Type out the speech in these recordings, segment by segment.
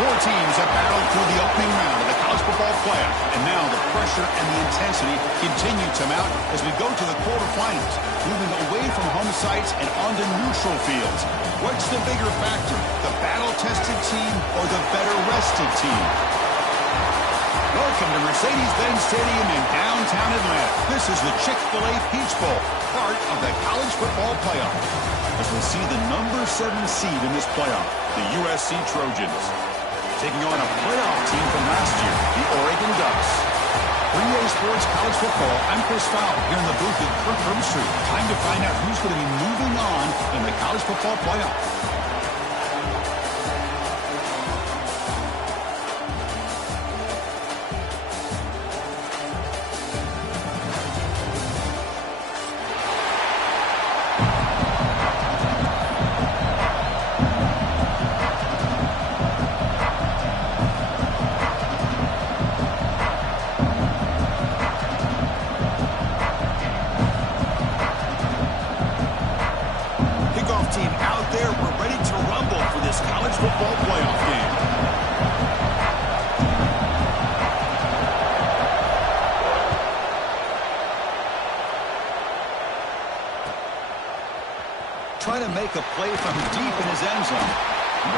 Four teams have battled through the opening round of the college football playoff, and now the pressure and the intensity continue to mount as we go to the quarterfinals, moving away from home sites and onto neutral fields. What's the bigger factor, the battle-tested team or the better-rested team? Welcome to Mercedes-Benz Stadium in downtown Atlanta. This is the Chick-fil-A Peach Bowl, part of the college football playoff. As we see the number 7 seed in this playoff, the USC Trojans, taking on a playoff team from last year, the Oregon Ducks. For EA Sports College Football, I'm Chris Fowler here in the booth at Kirk Street. Time to find out who's going to be moving on in the college football playoff. Team out there, we're ready to rumble for this college football playoff game. Trying to make a play from deep in his end zone.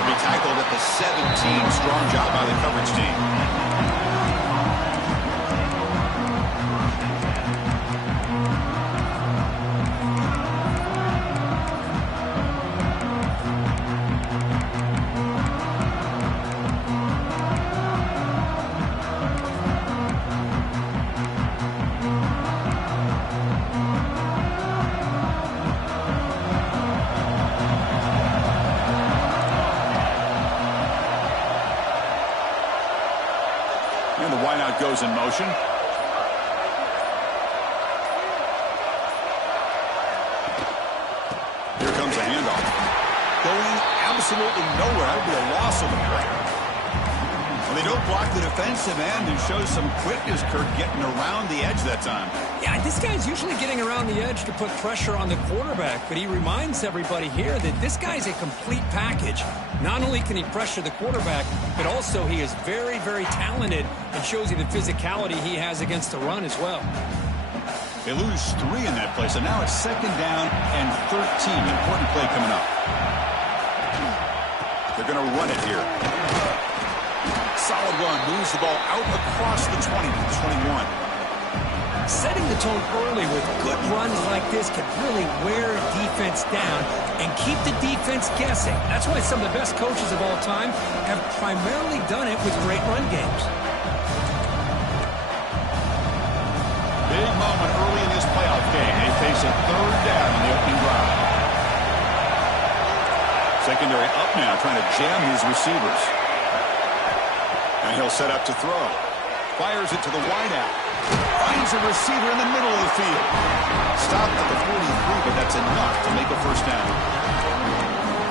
He tackled at the 17. Strong job by the coverage team. And the wideout goes in motion. Here comes a handoff. Going absolutely nowhere. That would be a loss of the play. Well, they don't block the defensive end and shows some quickness, Kirk, getting around the edge that time. Yeah, this guy's usually getting around the edge to put pressure on the quarterback, but he reminds everybody here that this guy's a complete package. Not only can he pressure the quarterback, but also he is very, very talented and shows you the physicality he has against the run as well. They lose 3 in that play, so now it's 2nd down and 13. Important play coming up. They're going to run it here. Solid run, moves the ball out across the 20 to the 21. Setting the tone early with good runs like this can really wear a defense down and keep the defense guessing. That's why some of the best coaches of all time have primarily done it with great run games. Big moment early in this playoff game. They face a 3rd down in the opening drive. Secondary up now, trying to jam these receivers. And he'll set up to throw. Fires it to the wideout. Finds a receiver in the middle of the field. Stopped at the 43, but that's enough to make a 1st down.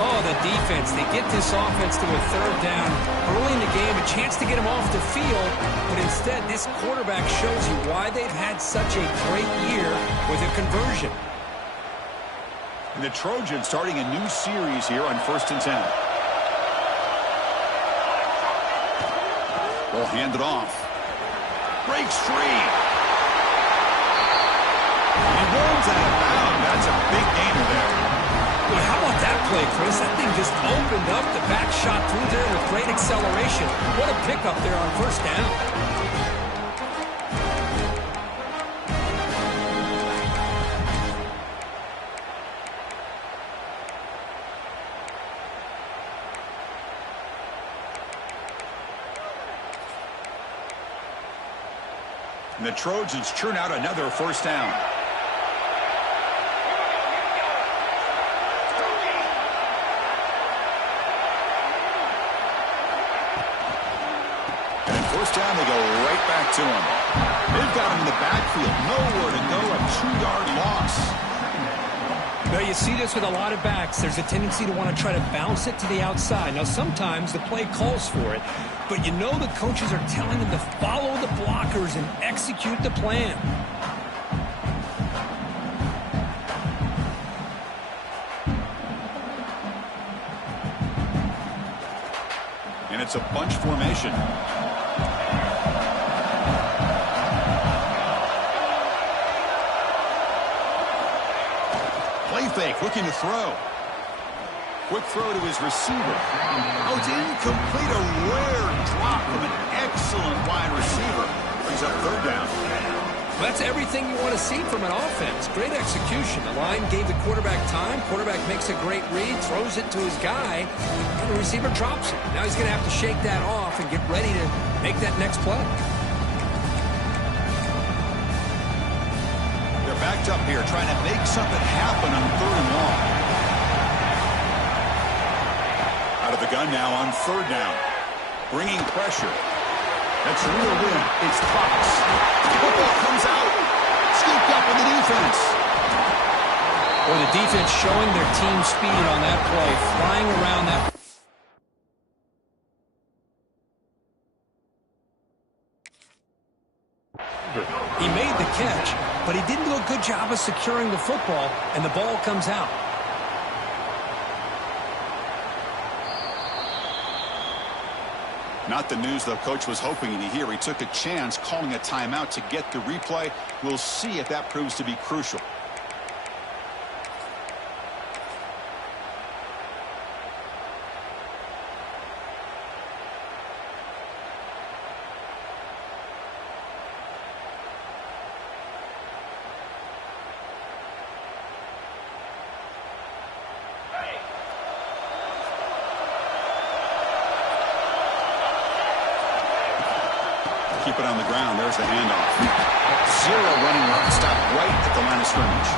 Oh, the defense. They get this offense to a 3rd down. Early in the game, a chance to get him off the field. But instead, this quarterback shows you why they've had such a great year with a conversion. And the Trojans starting a new series here on 1st and 10. Ball handed off. Breaks free. He runs out of bounds. That's a big gainer there. Boy, how about that play, Chris? That thing just opened up. The back shot through there with great acceleration. What a pickup there on 1st down. And the Trojans churn out another 1st down. And 1st down, they go right back to him. They've got him in the backfield. Nowhere to go, a 2-yard loss. Now, you see this with a lot of backs. There's a tendency to want to try to bounce it to the outside. Now, sometimes the play calls for it, but you know the coaches are telling them to follow the blockers and execute the plan. And it's a bunch formation. Play fake, looking to throw. Quick throw to his receiver. Oh, it's incomplete. A rare drop from an excellent wide receiver. Brings up third down. That's everything you want to see from an offense. Great execution. The line gave the quarterback time. Quarterback makes a great read, throws it to his guy, and the receiver drops it. Now he's going to have to shake that off and get ready to make that next play. They're backed up here, trying to make something happen on third and long. Out of the gun now on third down. Bringing pressure. That's a real win. It's Fox. Football comes out. Scooped up in the defense. Or the defense showing their team speed on that play, flying around that. He made the catch, but he didn't do a good job of securing the football, and the ball comes out. Not the news the coach was hoping to hear. He took a chance calling a timeout to get the replay. We'll see if that proves to be crucial. Keep it on the ground. There's the handoff. Zero running route. Stop right at the line of scrimmage.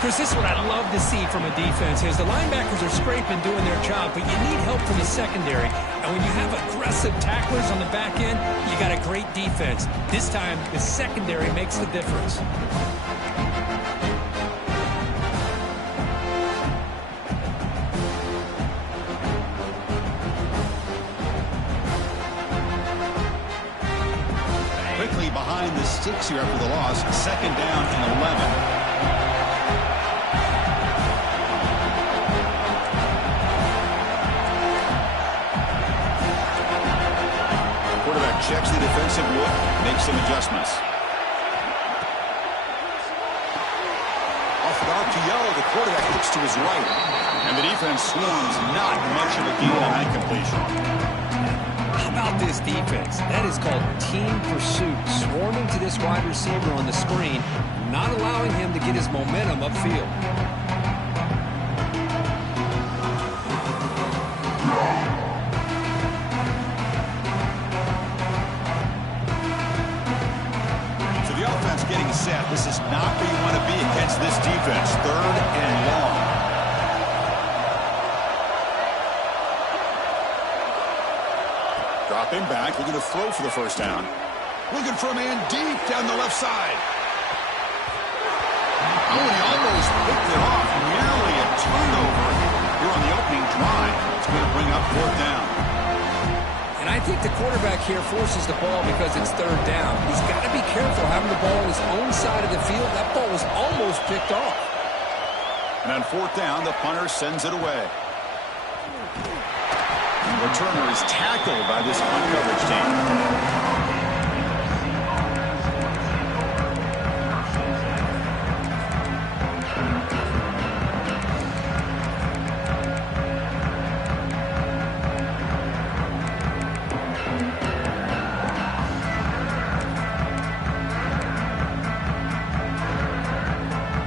Chris, this is what I love to see from a defense is the linebackers are scraping, doing their job, but you need help from the secondary. And when you have aggressive tacklers on the back end, you got a great defense. This time, the secondary makes the difference. Behind the sticks here after the loss. Second down and 11. Quarterback checks the defensive look, makes some adjustments. Off the RPO, the quarterback looks to his right. And the defense swarms. Not much of a gain on that completion. How about this defense? That is called team pursuit. Swarming to this wide receiver on the screen, not allowing him to get his momentum upfield. So the offense getting set. This is not where you want to be against this defense. Third and long. Dropping back, looking to throw for the first down. Looking for a man deep down the left side. Oh, and he almost picked it off. Nearly a turnover here on the opening drive. It's going to bring up fourth down. And I think the quarterback here forces the ball because it's third down. He's got to be careful having the ball on his own side of the field. That ball was almost picked off. And on fourth down, the punter sends it away. The returner is tackled by this coverage team.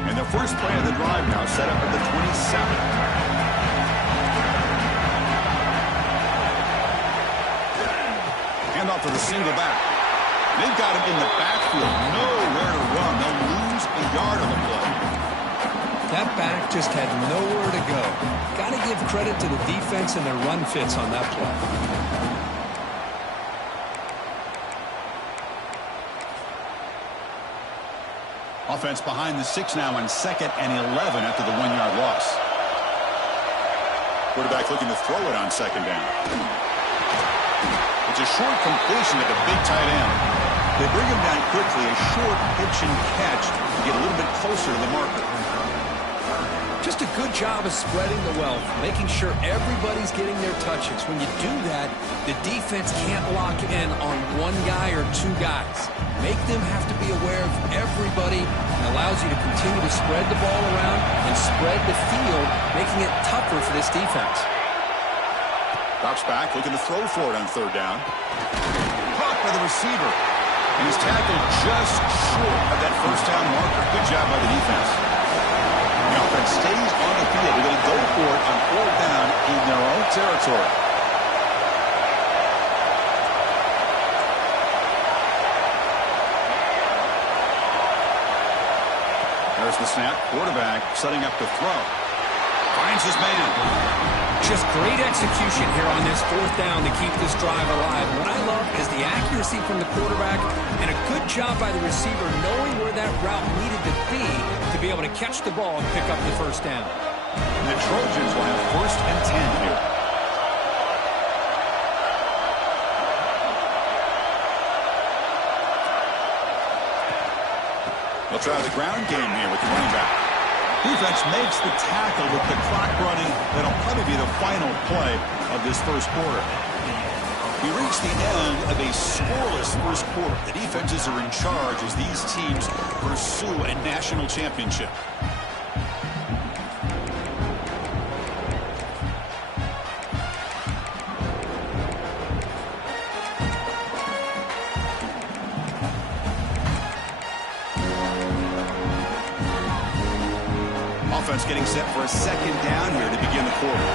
And the first play of the drive now set up at the 27. Off to the single back. They've got him in the backfield. Nowhere to run. They'll lose a yard on the play. That back just had nowhere to go. Got to give credit to the defense and their run fits on that play. Offense behind the 6 now on 2nd and 11 after the 1-yard loss. Quarterback looking to throw it on 2nd down. It's a short completion at the big tight end. They bring him down quickly, a short pitch and catch to get a little bit closer to the marker. Just a good job of spreading the wealth, making sure everybody's getting their touches. When you do that, The defense can't lock in on one guy or two guys. Make them have to be aware of everybody, and allows you to continue to spread the ball around and spread the field, making it tougher for this defense. Drops back, looking to throw for it on third down. Caught by the receiver. And he's tackled just short of that first down marker. Good job by the defense. The offense stays on the field. They're going to go for it on fourth down in their own territory. There's the snap. Quarterback setting up to throw. Finds his man. Just great execution here on this fourth down to keep this drive alive. What I love is the accuracy from the quarterback and a good job by the receiver knowing where that route needed to be able to catch the ball and pick up the first down. And the Trojans will have first and 10 here. They'll try the ground game here with the running back. Defense makes the tackle with the clock running. That'll probably be the final play of this first quarter. We reach the end of a scoreless first quarter. The defenses are in charge as these teams pursue a national championship. Offense getting set for a second down here to begin the quarter.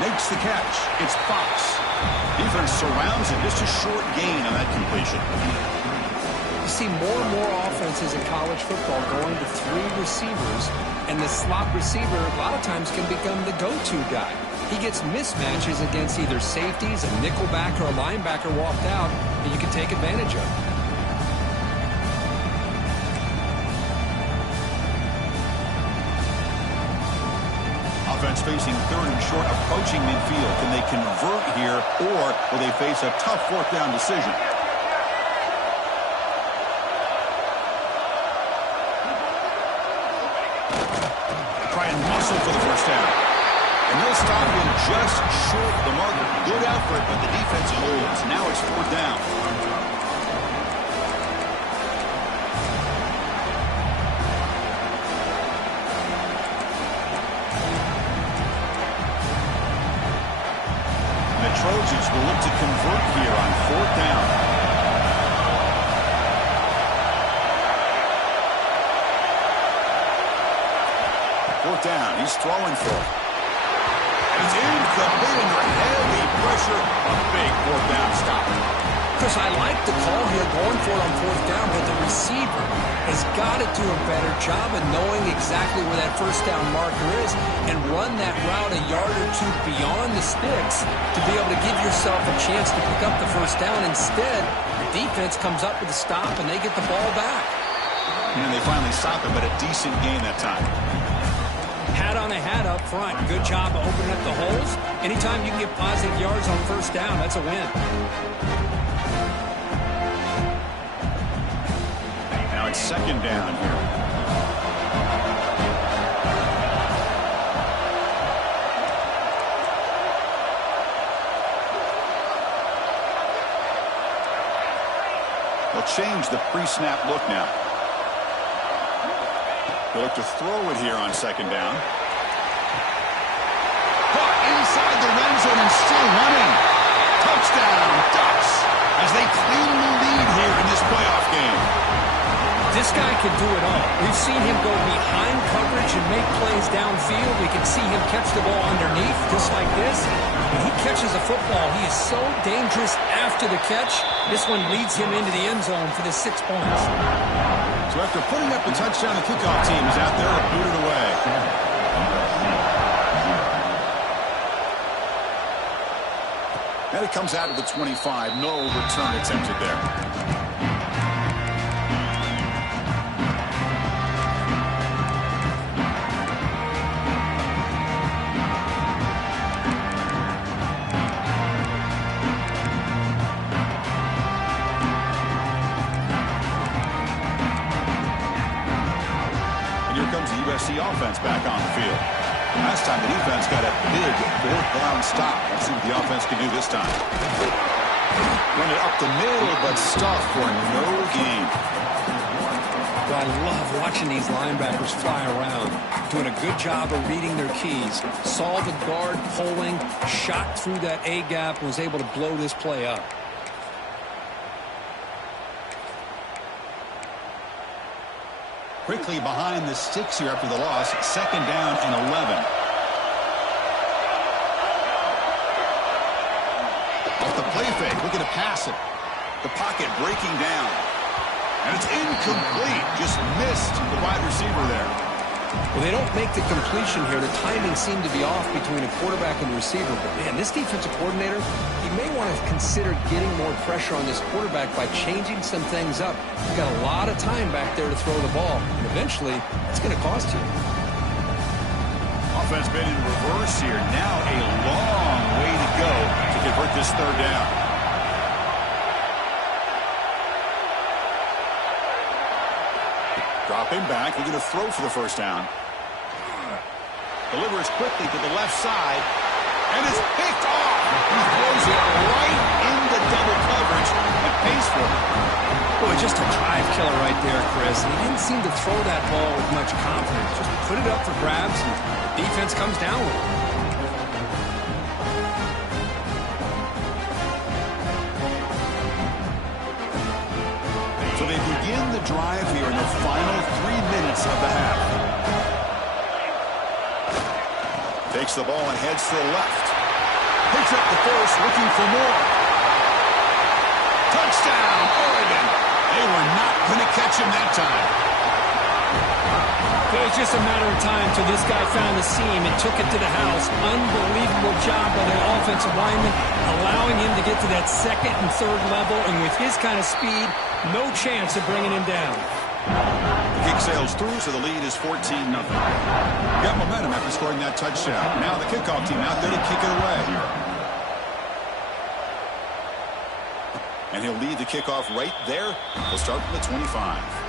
Makes the catch. It's Fox. Defense surrounds him. Just a short gain on that completion. You see more and more offenses in college football going to three receivers, and the slot receiver a lot of times can become the go-to guy. He gets mismatches against either safeties, a nickelback, or a linebacker walked out that you can take advantage of. Offense facing third and short, approaching midfield. Can they convert here, or will they face a tough fourth down decision? Try and muscle for the first down. And they'll stop him just short of the marker. Good effort, but the defense holds. Now it's fourth down. The Trojans will look to convert here on fourth down. Fourth down. He's throwing for it. He's incomplete under heavy pressure. A big fourth down stop. Chris, I like the call here going for it on fourth down, but the receiver has got to do a better job of knowing exactly where that first down marker is and run that route a yard or two beyond the sticks to be able to give yourself a chance to pick up the first down. Instead, the defense comes up with a stop and they get the ball back. And they finally stop him, but a decent gain that time. Hat on a hat up front. Good job of opening up the holes. Anytime you can get positive yards on first down, that's a win. Now it's second down here. They'll change the pre-snap look now. They look to throw it here on second down. Caught inside the red zone and still running. Touchdown, Ducks, as they claim the lead here in this playoff game. This guy can do it all. We've seen him go behind coverage and make plays downfield. We can see him catch the ball underneath, just like this. When he catches a football, he is so dangerous after the catch. This one leads him into the end zone for the 6 points. So after putting up the touchdown, the kickoff team is out there to boot it away. And it comes out of the 25. No return attempted there. Here comes the USC offense back on the field. Last time the defense got a big fourth down stop. Let's see what the offense can do this time. Run it up the middle, but stuffed for no gain. Well, I love watching these linebackers fly around, doing a good job of reading their keys. Saw the guard pulling, shot through that A-gap, and was able to blow this play up. Quickly behind the sticks here after the loss. 2nd down and 11. Off the play fake, looking to pass it. The pocket breaking down. And it's incomplete. Just missed the wide receiver there. Well, they don't make the completion here. The timing seemed to be off between a quarterback and the receiver. But, man, this defensive coordinator, he may want to consider getting more pressure on this quarterback by changing some things up. He's got a lot of time back there to throw the ball. And eventually, it's going to cost you. Offense been in reverse here. Now a long way to go to convert this 3rd down. Dropping back, looking to throw for the 1st down. Delivers quickly to the left side, and it's picked off. He throws it right into double coverage and pays for it. Boy, just a drive killer right there, Chris. He didn't seem to throw that ball with much confidence. Just put it up for grabs, and the defense comes down with it. So they begin the drive here in the final 3 minutes of the half. Takes the ball and heads to the left. Picks up the first, looking for more. Touchdown, Oregon. They were not going to catch him that time. It was just a matter of time till this guy found the seam and took it to the house. Unbelievable job by the offensive lineman, allowing him to get to that 2nd and 3rd level, and with his kind of speed, no chance of bringing him down. The kick sails through, so the lead is 14-0. Got momentum after scoring that touchdown. Now the kickoff team out there to kick it away. And he'll lead the kickoff right there. He'll start from the 25.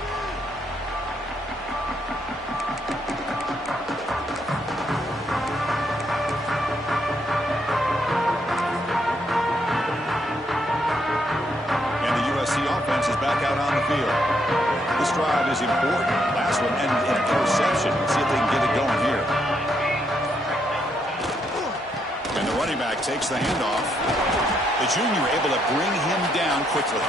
Is back out on the field. This drive is important. Last one ended in an interception. Let's see if they can get it going here. And the running back takes the handoff. The junior able to bring him down quickly.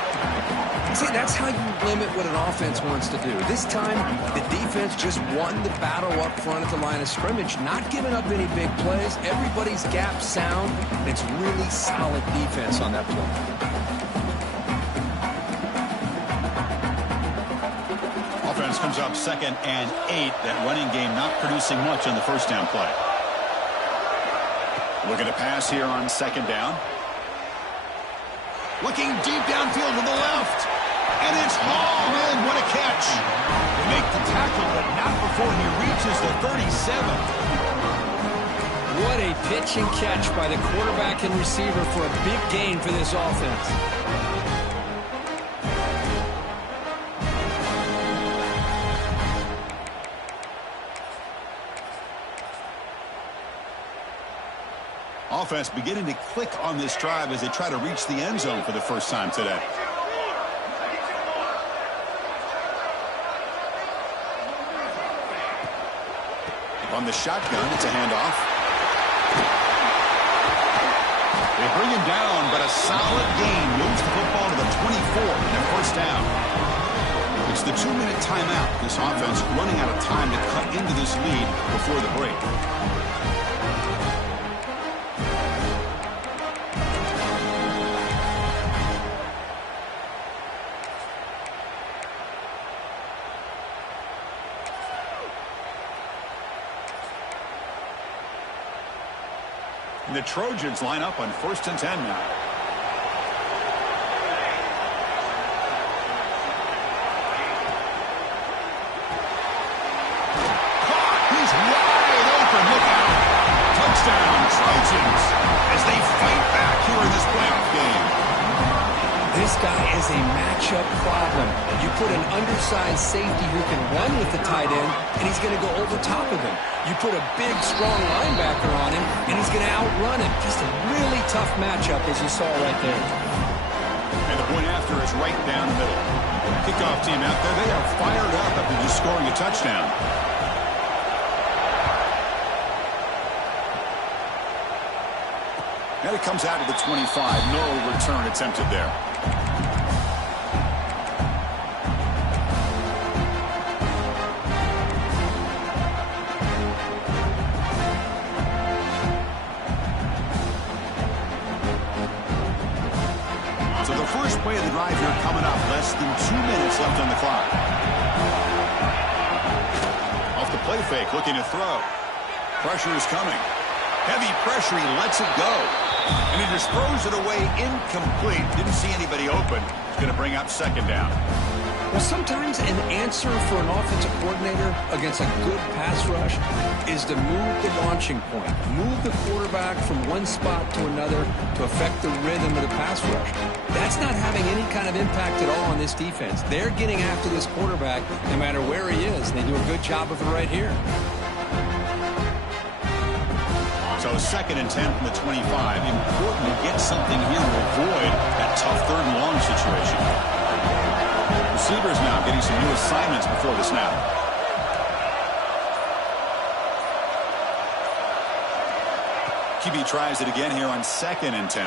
See, that's how you limit what an offense wants to do. This time, the defense just won the battle up front at the line of scrimmage, not giving up any big plays. Everybody's gap sound, and it's really solid defense on that play. Offense comes up 2nd and 8. That running game not producing much on the 1st down play. Looking to pass here on 2nd down. Looking deep downfield to the left. And it's hauled in. What a catch. They make the tackle, but not before he reaches the 37. What a pitch and catch by the quarterback and receiver for a big gain for this offense. Offense beginning to click on this drive as they try to reach the end zone for the first time today. On the shotgun, it's a handoff. They bring him down, but a solid gain moves the football to the 24 and a 1st down. It's the 2-minute timeout. This offense running out of time to cut into this lead before the break. The Trojans line up on 1st and 10 now. Caught! He's wide open. Look out. Touchdown, Trojans, as they fight back here in this playoff game. This guy is a matchup problem. You put an undersized safety who can run with the tight end, and he's going to go over top of him. You put a big, strong linebacker on him, and he's going to outrun him. Just a really tough matchup, as you saw right there. And the point after is right down the middle. Kickoff team out there, they are fired up after just scoring a touchdown. And it comes out to the 25. No return attempted there. So the first play of the drive here coming up. Less than 2 minutes left on the clock. Off the play fake, looking to throw. Pressure is coming. Heavy pressure, he lets it go. And he just throws it away incomplete. Didn't see anybody open. It's going to bring up second down. Well, sometimes an answer for an offensive coordinator against a good pass rush is to move the launching point. Move the quarterback from one spot to another to affect the rhythm of the pass rush. That's not having any kind of impact at all on this defense. They're getting after this quarterback no matter where he is. And they do a good job of it right here. So 2nd and 10 from the 25. Important to get something here to avoid that tough 3rd and long situation. Receivers now getting some new assignments before the snap. QB tries it again here on 2nd and 10.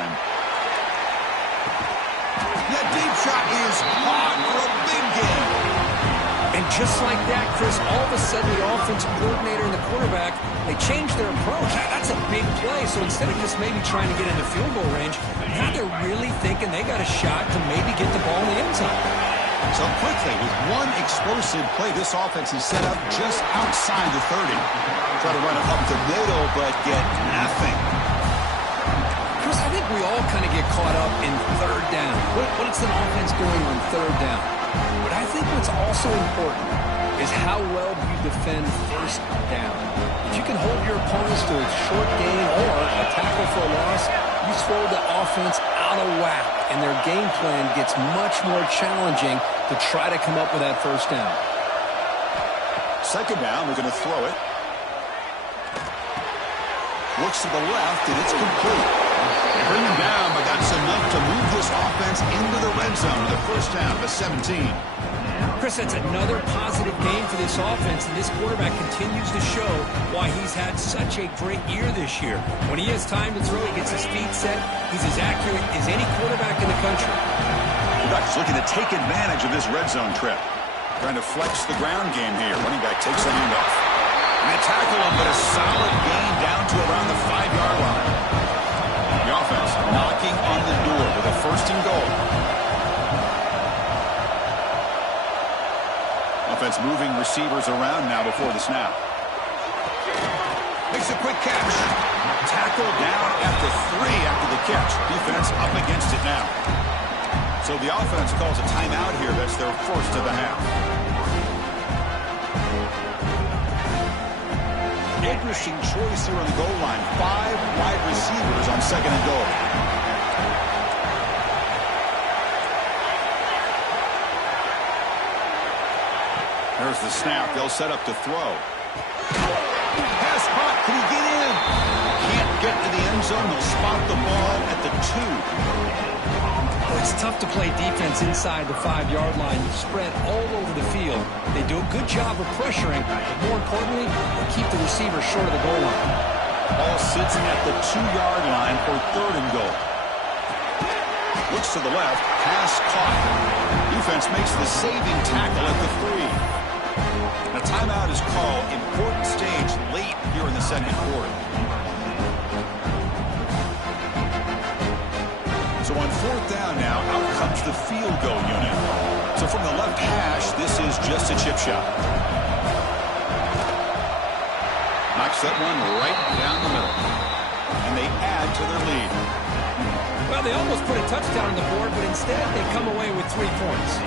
That deep shot is caught for a big gain. And just like that, Chris, all of a sudden the offensive coordinator and the quarterback, they changed their approach. That's a big play. So instead of just maybe trying to get into field goal range, now they're really thinking they got a shot to maybe get the ball in the end zone. So quickly, with one explosive play, this offense is set up just outside the 30. Try to run it up the middle, but get nothing. Chris, I think we all kind of get caught up in 3rd down. What's an offense doing on 3rd down? But I think what's also important is how well you defend 1st down. If you can hold your opponents to a short gain or a tackle for a loss, you throw the offense out of whack, and their game plan gets much more challenging to try to come up with that 1st down. 2nd down, we're going to throw it. Looks to the left, and it's complete. They bring him down, but that's enough to move this offense into the red zone with a 1st down to 17. Chris, that's another positive game for this offense, and this quarterback continues to show why he's had such a great year this year. When he has time to throw, he gets his feet set. He's as accurate as any quarterback in the country. The Ducks looking to take advantage of this red zone trip. Trying to flex the ground game here. Running back takes the handoff. And they tackle him, but a solid gain down to around the 5-yard line. The offense knocking on the door with a 1st and goal. Offense moving receivers around now before the snap. Makes a quick catch. Tackle down at the 3 after the catch. Defense up against it now. So the offense calls a timeout here. That's their 1st of the half. Interesting choice here on the goal line. 5 wide receivers on 2nd and goal. There's the snap. They'll set up to throw. Pass caught. Can he get in? Can't get to the end zone. They'll spot the ball at the 2. Well, it's tough to play defense inside the 5-yard line. You spread all over the field. They do a good job of pressuring, but more importantly, they keep the receiver short of the goal line. Ball sits at the 2-yard line for 3rd and goal. Looks to the left. Pass caught. Defense makes the saving tackle at the 3. A timeout is called. Important stage late here in the 2nd quarter. So on 4th down now, out comes the field goal unit. So from the left hash, this is just a chip shot. Knocks that one right down the middle. And they add to their lead. Well, they almost put a touchdown on the board, but instead they come away with 3 points.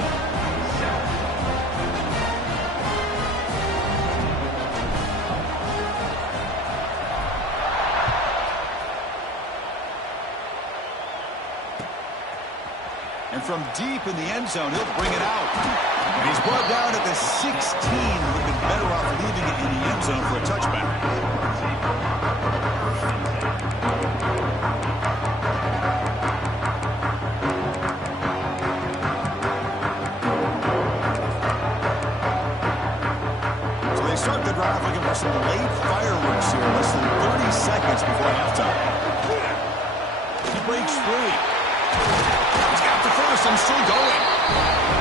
from deep in the end zone. He'll bring it out. And he's brought down at the 16. Would have been better off leaving it in the end zone for a touchback. So they start the drive looking for some late fireworks here. Less than 30 seconds before halftime. He breaks free. He's got the first and still going.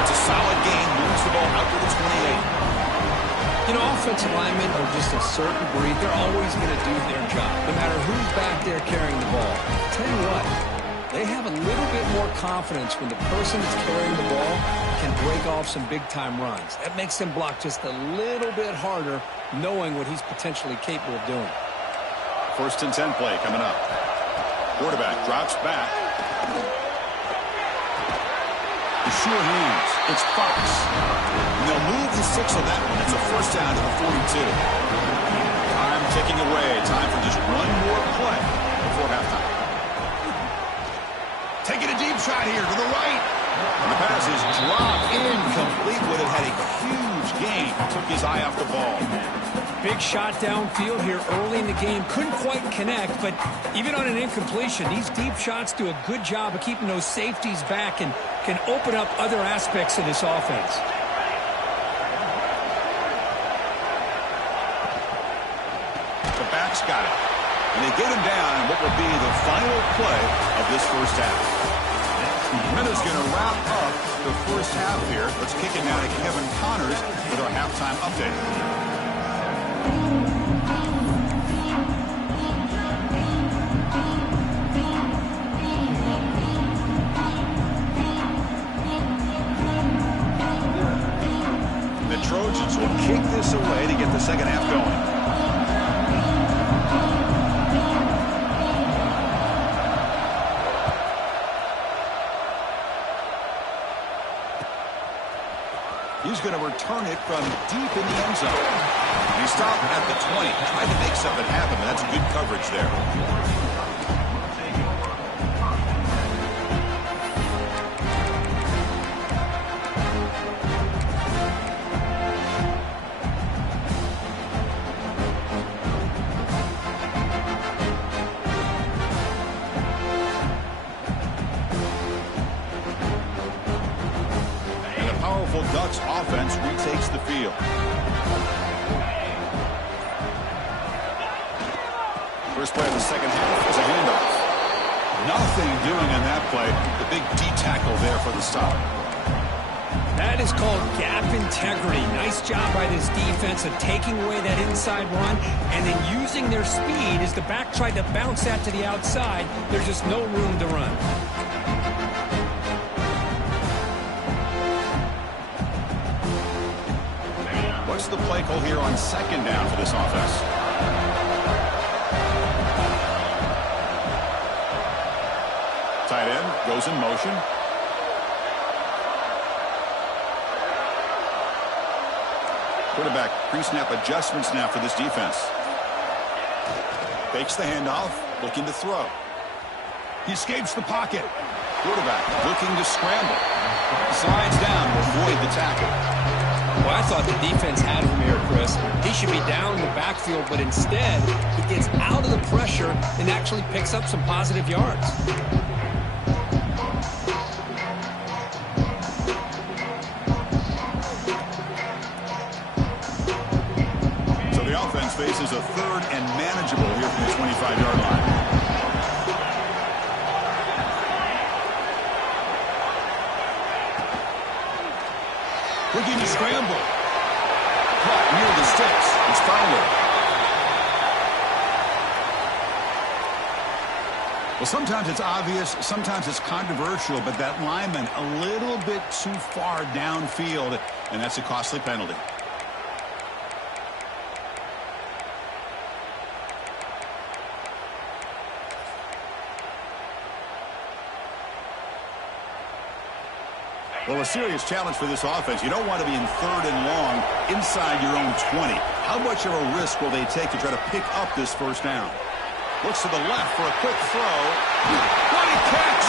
It's a solid gain. Moves the ball out to the 28. You know, offensive linemen are just a certain breed. They're always going to do their job, no matter who's back there carrying the ball. Tell you what, they have a little bit more confidence when the person that's carrying the ball can break off some big-time runs. That makes them block just a little bit harder, knowing what he's potentially capable of doing. 1st and 10 play coming up. Quarterback drops back. Sure hands. It's Fox. And they'll move the 6 on that one. It's a first down to the 42. Time ticking away. Time for just one more play before halftime. Taking a deep shot here to the right. And the pass is dropped incomplete. Would have had a huge gain. Took his eye off the ball. Big shot downfield here early in the game. Couldn't quite connect, but even on an incompletion, these deep shots do a good job of keeping those safeties back and can open up other aspects of this offense. The back's got it. And they get him down in what will be the final play of this first half. Minutes going to wrap up the first half here. Let's kick it now to Kevin Connors with our halftime update. The Trojans will kick this away to get the second half going. He's going to return it from deep in the end zone. And he stopped at the 20. Tried to make something happen, but that's good coverage there. Ducks offense retakes the field. First play of the second half is a handoff. Nothing doing on that play. The big D tackle there for the stop. That is called gap integrity. Nice job by this defense of taking away that inside run and then using their speed as the back tried to bounce that to the outside. There's just no room to run. What's the play call here on second down for this offense? Tight end goes in motion. Quarterback pre-snap adjustments now for this defense. Fakes the handoff, looking to throw. He escapes the pocket. Quarterback looking to scramble. Slides down to avoid the tackle. Well, I thought the defense had him here, Chris. He should be down in the backfield, but instead, he gets out of the pressure and actually picks up some positive yards. So the offense faces a third and manageable here from the 25-yard line. Looking to scramble. Caught near the sticks. It's Fowler. Well, sometimes it's obvious, sometimes it's controversial, but that lineman a little bit too far downfield, and that's a costly penalty. Well, a serious challenge for this offense. You don't want to be in third and long inside your own 20. How much of a risk will they take to try to pick up this first down? Looks to the left for a quick throw. What a catch!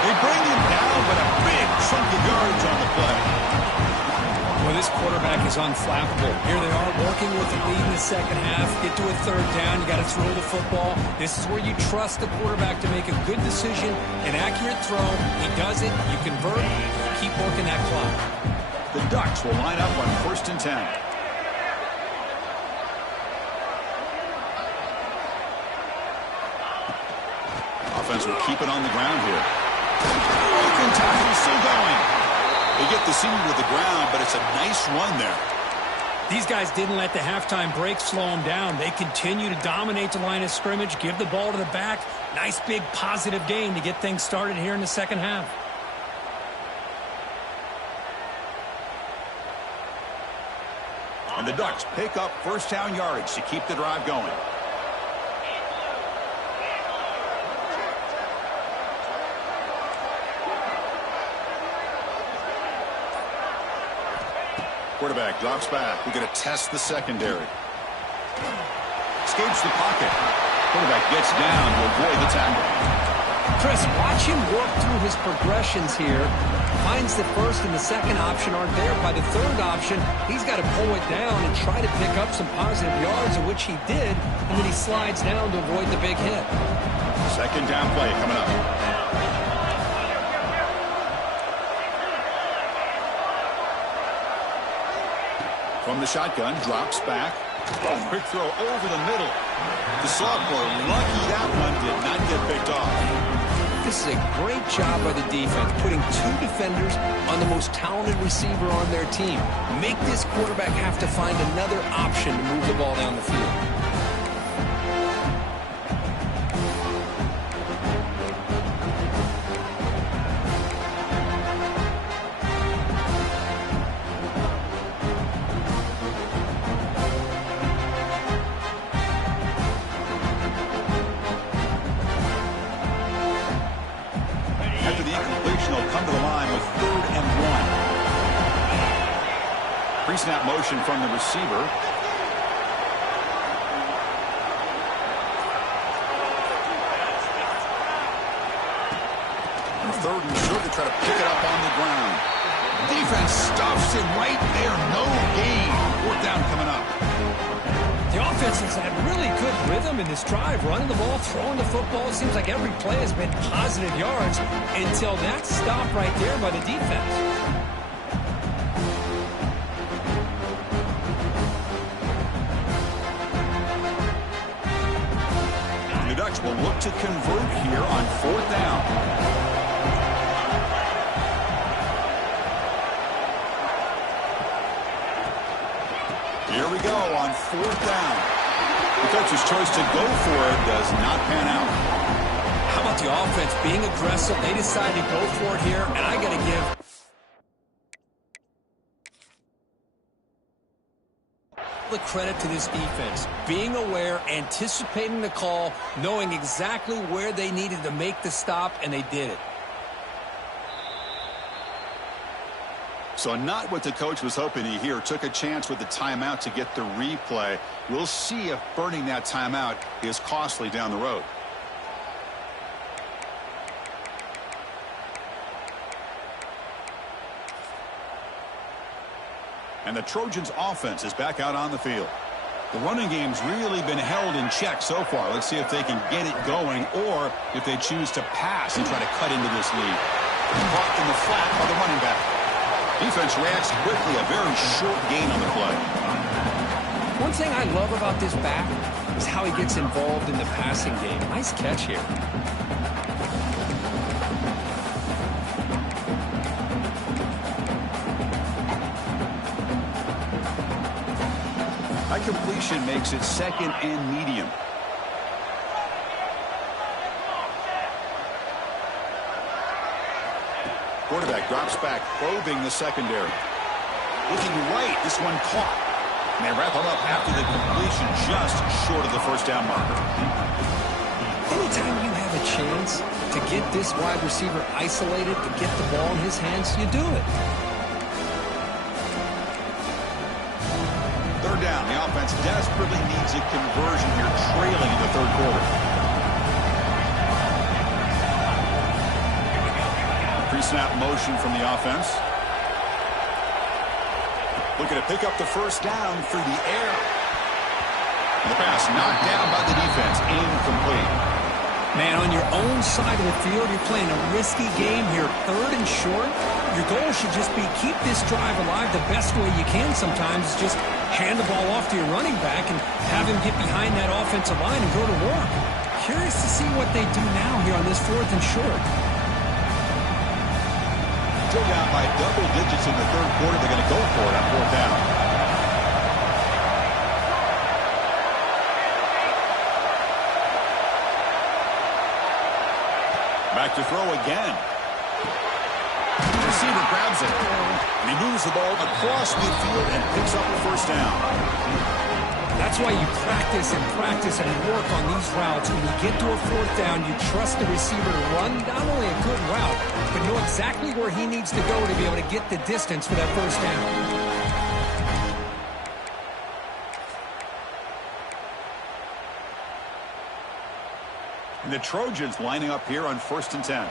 They bring him down, but a big chunk of yards on the play. Well, this quarterback is unflappable. Here they are working with the lead in the second half. Get to a third down. You got to throw the football. This is where you trust the quarterback to make a good decision, an accurate throw. He does it. You convert. You keep working that clock. The Ducks will line up on 1st and 10. Offense will keep it on the ground here. Broken tackle, still going. They get the senior to the ground, but it's a nice run there. These guys didn't let the halftime break slow them down. They continue to dominate the line of scrimmage, give the ball to the back. Nice big positive gain to get things started here in the second half. And the Ducks pick up first down yardage to keep the drive going. Quarterback drops back. We're going to test the secondary. Escapes the pocket. Quarterback gets down to avoid the tackle. Chris, watch him work through his progressions here. Finds the first and the second option aren't there. By the third option, he's got to pull it down and try to pick up some positive yards, of which he did, and then he slides down to avoid the big hit. Second down play coming up. From the shotgun, drops back. Oh, quick throw over the middle. The sophomore, lucky that one did not get picked off. This is a great job by the defense, putting two defenders on the most talented receiver on their team. Make this quarterback have to find another option to move the ball down the field. Pre-snap motion from the receiver. And 3rd and short to try to pick it up on the ground. Defense stuffs it right there. No gain. 4th down coming up. The offense has had really good rhythm in this drive, running the ball, throwing the football. It seems like every play has been positive yards until that stop right there by the defense. Will look to convert here on 4th down. Here we go on 4th down. The coach's choice to go for it does not pan out. How about the offense being aggressive? They decide to go for it here, and I got to give the credit to this defense. Being aware, anticipating the call, knowing exactly where they needed to make the stop, and they did it. So not what the coach was hoping to hear. Took a chance with the timeout to get the replay. We'll see if burning that timeout is costly down the road. And the Trojans' offense is back out on the field. The running game's really been held in check so far. Let's see if they can get it going or if they choose to pass and try to cut into this lead. Caught in the flat by the running back. Defense reacts quickly. A very short gain on the play. One thing I love about this back is how he gets involved in the passing game. Nice catch here. That completion makes it 2nd and medium. Quarterback drops back, probing the secondary. Looking right, this one caught. And they wrap him up after the completion, just short of the 1st down marker. Anytime you have a chance to get this wide receiver isolated, to get the ball in his hands, you do it. 3rd down. The offense desperately needs a conversion here, trailing in the 3rd quarter. Pre-snap motion from the offense. Looking to pick up the first down through the air. The pass knocked down by the defense. Incomplete. Man, on your own side of the field, you're playing a risky game here. 3rd and short. Your goal should just be keep this drive alive the best way you can sometimes. Is just hand the ball off to your running back and have him get behind that offensive line and go to work. Curious to see what they do now here on this 4th and short. Still down by double digits in the 3rd quarter. They're going to go for it on 4th down. Back to throw again. The receiver grabs it. And he moves the ball across midfield and picks up the first down. That's why you practice and work on these routes. When you get to a 4th down, you trust the receiver to run not only a good route, but know exactly where he needs to go to be able to get the distance for that first down. And the Trojans lining up here on 1st and 10.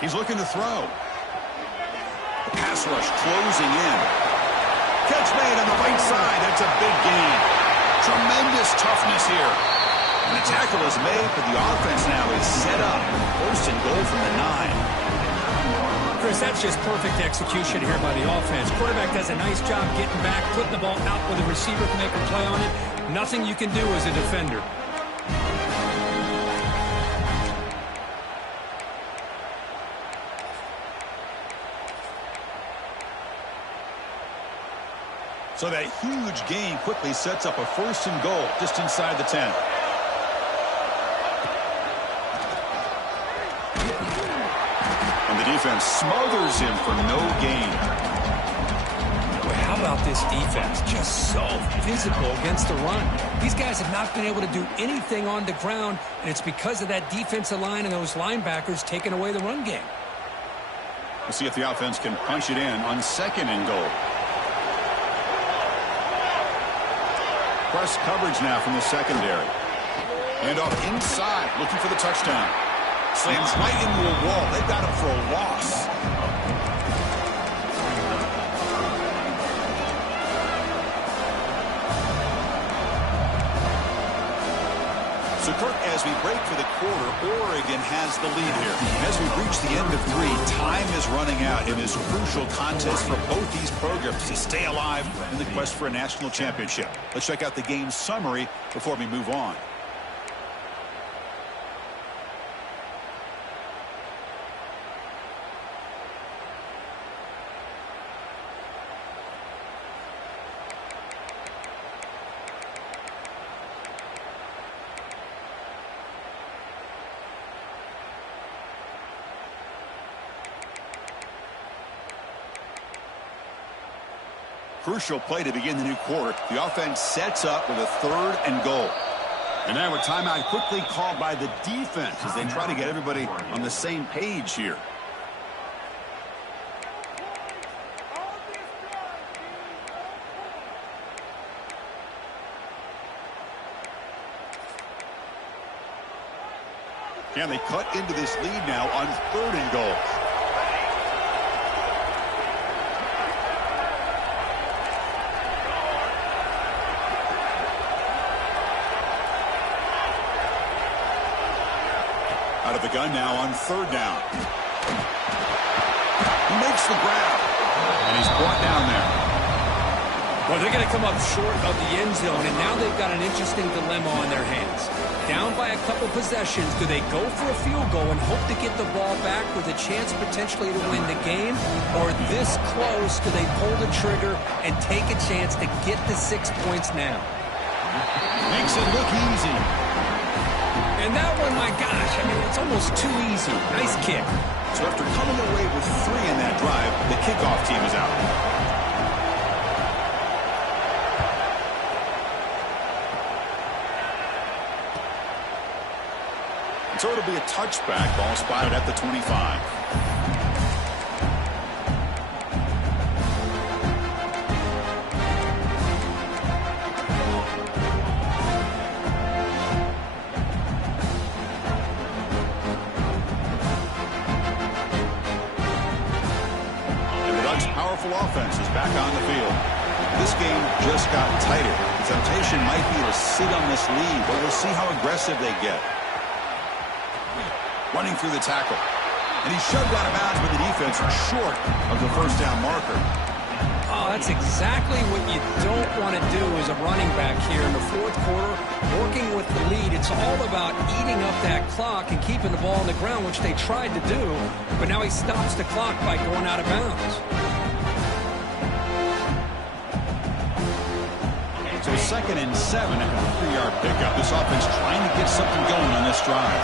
He's looking to throw. The pass rush closing in. Catch made on the right side. That's a big gain. Tremendous toughness here. And the tackle is made, but the offense now is set up. 1st and goal from the 9. Chris, that's just perfect execution here by the offense. Quarterback does a nice job getting back, putting the ball out where the receiver can make a play on it. Nothing you can do as a defender. So that huge gain quickly sets up a 1st and goal just inside the 10. And the defense smothers him for no gain. Well, how about this defense? Just so physical against the run. These guys have not been able to do anything on the ground, and it's because of that defensive line and those linebackers taking away the run game. We'll see if the offense can punch it in on 2nd and goal. Press coverage now from the secondary. And off inside, looking for the touchdown. Slams right into a wall. They've got him for a loss. So, Kirk, as we break for the quarter, Oregon has the lead here. As we reach the end of 3, time is running out in this crucial contest for both these programs to stay alive in the quest for a national championship. Let's check out the game summary before we move on. Crucial play to begin the new quarter. The offense sets up with a 3rd and goal. And now a timeout quickly called by the defense as they try to get everybody on the same page here. Can they cut into this lead now on 3rd and goal? Out of the gun now on 3rd down. He makes the grab. And he's brought down there. Well, they're going to come up short of the end zone, and now they've got an interesting dilemma on their hands. Down by a couple possessions, do they go for a field goal and hope to get the ball back with a chance potentially to win the game? Or this close, do they pull the trigger and take a chance to get the 6 points now? Makes it look easy. And that one, my gosh, I mean, it's almost too easy. Nice kick. So after coming away with 3 in that drive, the kickoff team is out. So it'll be a touchback, ball spotted at the 25. down the field. This game just got tighter. The temptation might be to sit on this lead, but we'll see how aggressive they get. Running through the tackle. And he's shoved out of bounds with the defense short of the first down marker. Oh, that's exactly what you don't want to do as a running back here in the fourth quarter. Working with the lead, it's all about eating up that clock and keeping the ball on the ground, which they tried to do. But now he stops the clock by going out of bounds. So 2nd and 7 after a 3-yard pickup. This offense trying to get something going on this drive.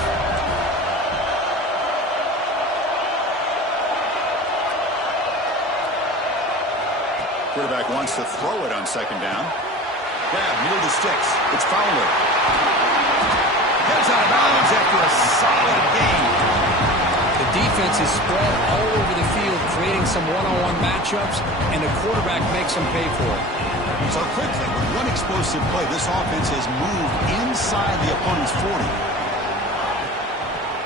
Quarterback wants to throw it on 2nd down. Grab near the sticks. It's Fowler. Gets out of bounds after a solid gain. The defense is spread all over the field, creating some one-on-one matchups, and the quarterback makes them pay for it. So quickly, with one explosive play, this offense has moved inside the opponent's 40.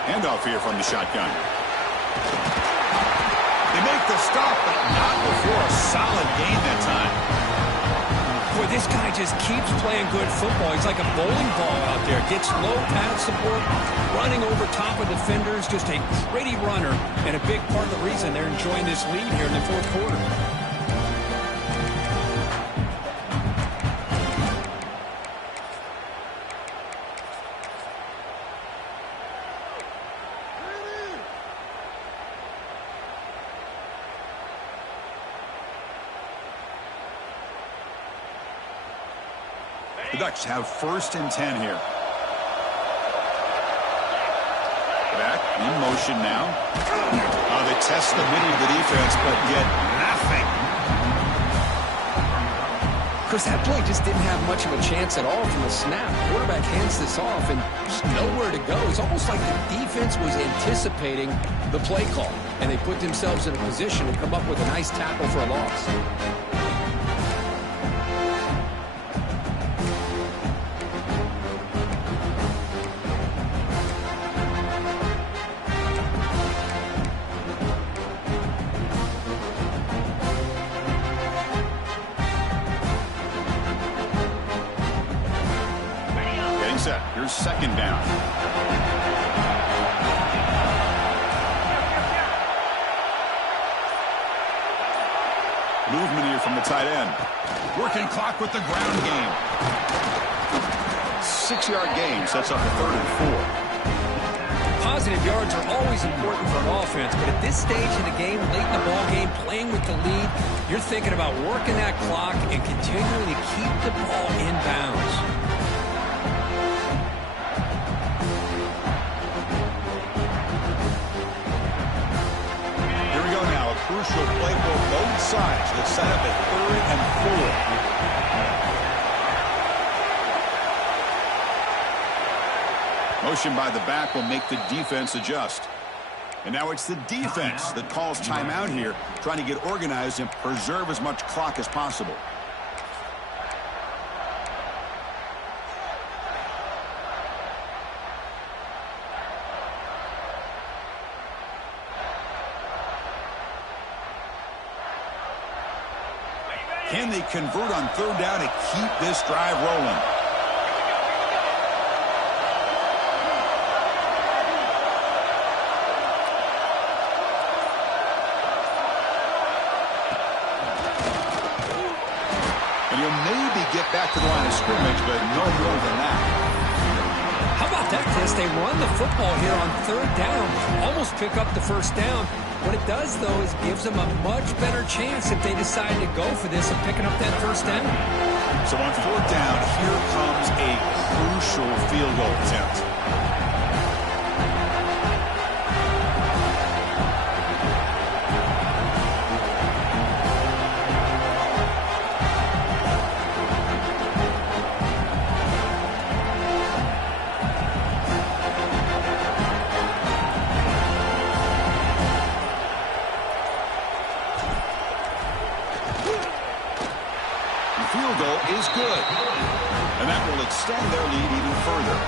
Handoff here from the shotgun. They make the stop, but not before a solid gain that time. Boy, this guy just keeps playing good football. He's like a bowling ball out there. Gets low pad support, running over top of defenders. Just a gritty runner, and a big part of the reason they're enjoying this lead here in the fourth quarter. The Ducks have 1st and 10 here. Back in motion now. They test the middle of the defense, but get nothing. Chris, that play just didn't have much of a chance at all from the snap. Quarterback hands this off and just nowhere to go. It's almost like the defense was anticipating the play call, and they put themselves in a position to come up with a nice tackle for a loss. Here's 2nd down. Movement here from the tight end. Working clock with the ground game. 6-yard gain sets up a 3rd and 4. Positive yards are always important for an offense, but at this stage of the game, late in the ball game, playing with the lead, you're thinking about working that clock and continuing to keep the ball in bounds. Crucial play for both sides. Let's set up at 3rd and 4. Motion by the back will make the defense adjust. And now it's the defense that calls timeout here, trying to get organized and preserve as much clock as possible. Can they convert on 3rd down to keep this drive rolling? And you'll maybe get back to the line of scrimmage, but no more than that. How about that, Chris? They run the football here on 3rd down, almost pick up the 1st down. What it does, though, is gives them a much better chance if they decide to go for this of picking up that 1st down. So on 4th down, here comes a crucial field goal attempt. Field goal is good. And that will extend their lead even further.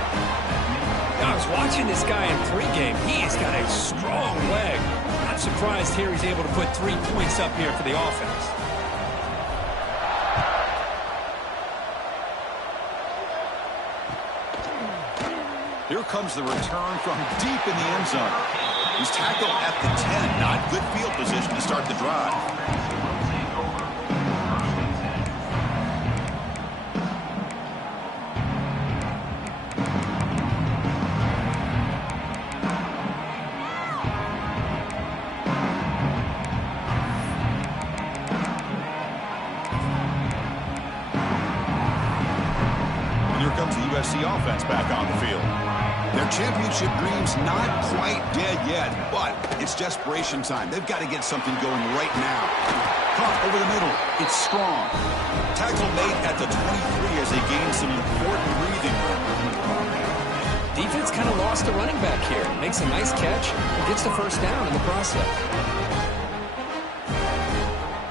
I was watching this guy in pregame. He has got a strong leg. Not surprised here he's able to put 3 points up here for the offense. Here comes the return from deep in the end zone. He's tackled at the 10. Not good field position to start the drive. And here comes the USC offense back on the field. Their championship dream's not quite dead yet, but it's desperation time. They've got to get something going right now. Caught over the middle. It's strong. Tackle made at the 23 as they gain some important breathing room. Defense kind of lost the running back here. Makes a nice catch and gets the first down in the process.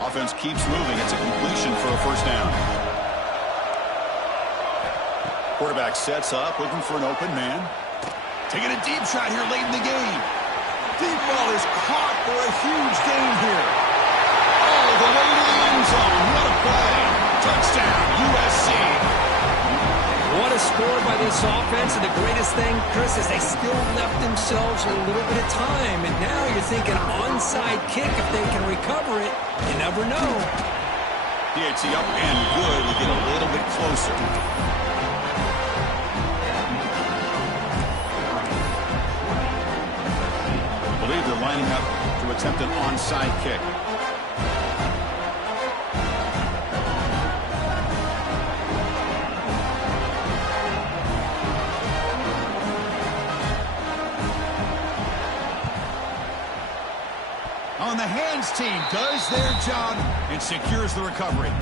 Offense keeps moving. It's a completion for a first down. Quarterback sets up, looking for an open man. Taking a deep shot here late in the game. Deep ball is caught for a huge gain here. All the way to the end zone. What a play. Touchdown, USC. What a score by this offense. And the greatest thing, Chris, is they still left themselves a little bit of time. And now you're thinking onside kick if they can recover it. You never know. PAT up and good. We get a little bit closer. I believe they're lining up to attempt an onside kick. On the hands team does their job and secures the recovery.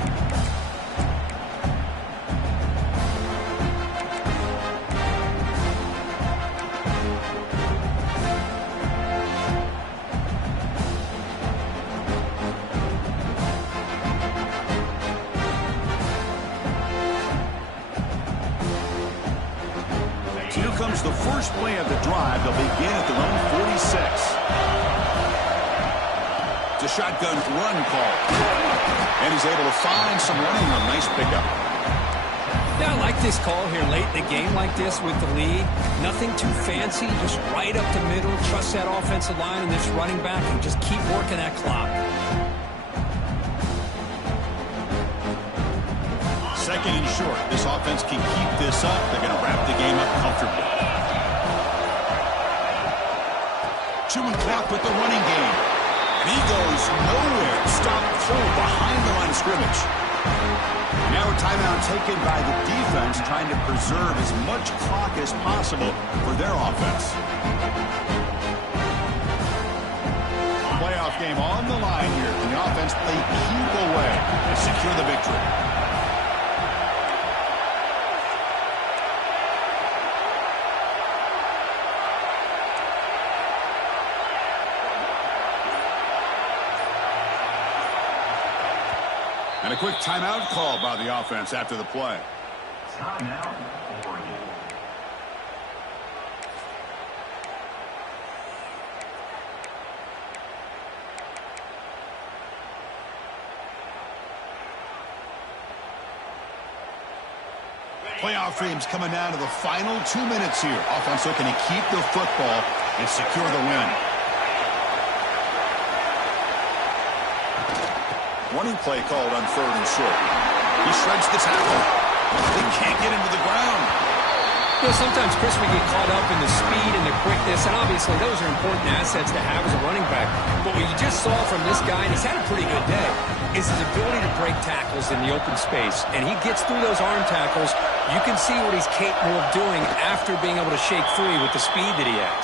Here comes the first play of the drive. They'll begin at their own 46. It's a shotgun run call. And he's able to find some running room. Nice pickup. Yeah, I like this call here late in the game like this with the lead. Nothing too fancy, just right up the middle. Trust that offensive line and this running back and just keep working that clock. Second and short. This offense can keep this up. They're going to wrap the game up comfortably. Chewing clock with the running game. And he goes nowhere. Stop throw behind the line of scrimmage. Now a timeout taken by the defense, trying to preserve as much clock as possible for their offense. Playoff game on the line here. And the offense play keep away to secure the victory. And a quick timeout call by the offense after the play. Timeout, Oregon. Playoff games coming down to the final 2 minutes here. Offense looking to keep the football and secure the win. Running play called on third and short. He shreds the tackle. They can't get into the ground. You know, sometimes, Chris, we get caught up in the speed and the quickness, and obviously those are important assets to have as a running back. But what you just saw from this guy, and he's had a pretty good day, is his ability to break tackles in the open space. And he gets through those arm tackles. You can see what he's capable of doing after being able to shake free with the speed that he has.